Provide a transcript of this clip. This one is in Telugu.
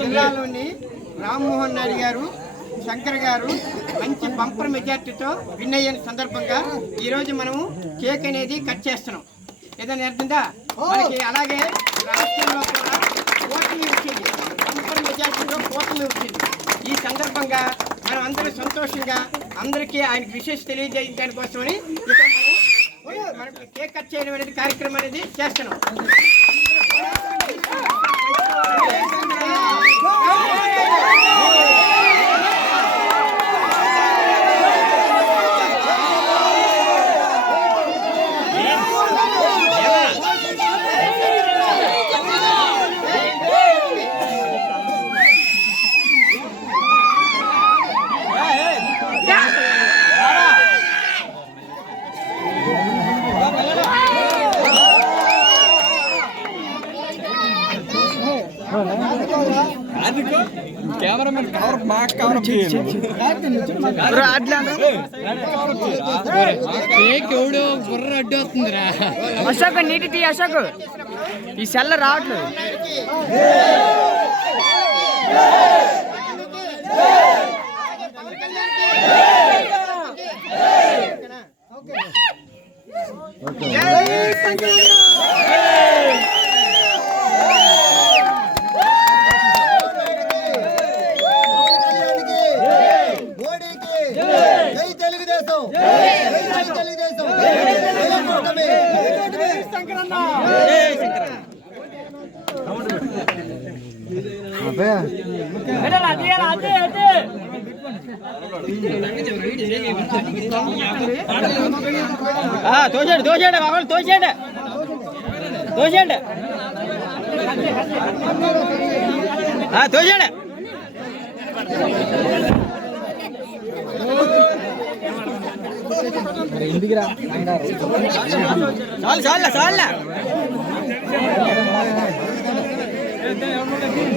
జిల్లాలోని రామ్మోహన్ నాయుడు గారు, శంకర్ గారు మంచి బంపర్ మెజార్టీతో విన్ అయిన సందర్భంగా ఈరోజు మనము కేక్ అనేది కట్ చేస్తున్నాం. ఏదైనా అర్థందా మనకి? అలాగే రాష్ట్రంలో కూడా కోట్లు వచ్చింది, బంపర్ మెజార్టీతో కోట్లు వచ్చింది. ఈ సందర్భంగా మనం అందరూ సంతోషంగా అందరికీ ఆయనకు విశేష తెలియజేయడానికి కోసమని ఇక్కడ మనం కేక్ కట్ చేయడం అనేది కార్యక్రమం అనేది చేస్తున్నాం. కెమెరామెన్ కవర్ బాగా కవర్ కేక్ ఎవడు బుర్ర అడ్డు వస్తుందిరా. అశోక్ నీటి తీ, అశోక్ ఈ సెల్ల రావట్లేదు. తోసేయండి తోసేయండి బాబు, తోసేయండి తోసేయండి తోసేయండి. చాలు చాలు చాలు.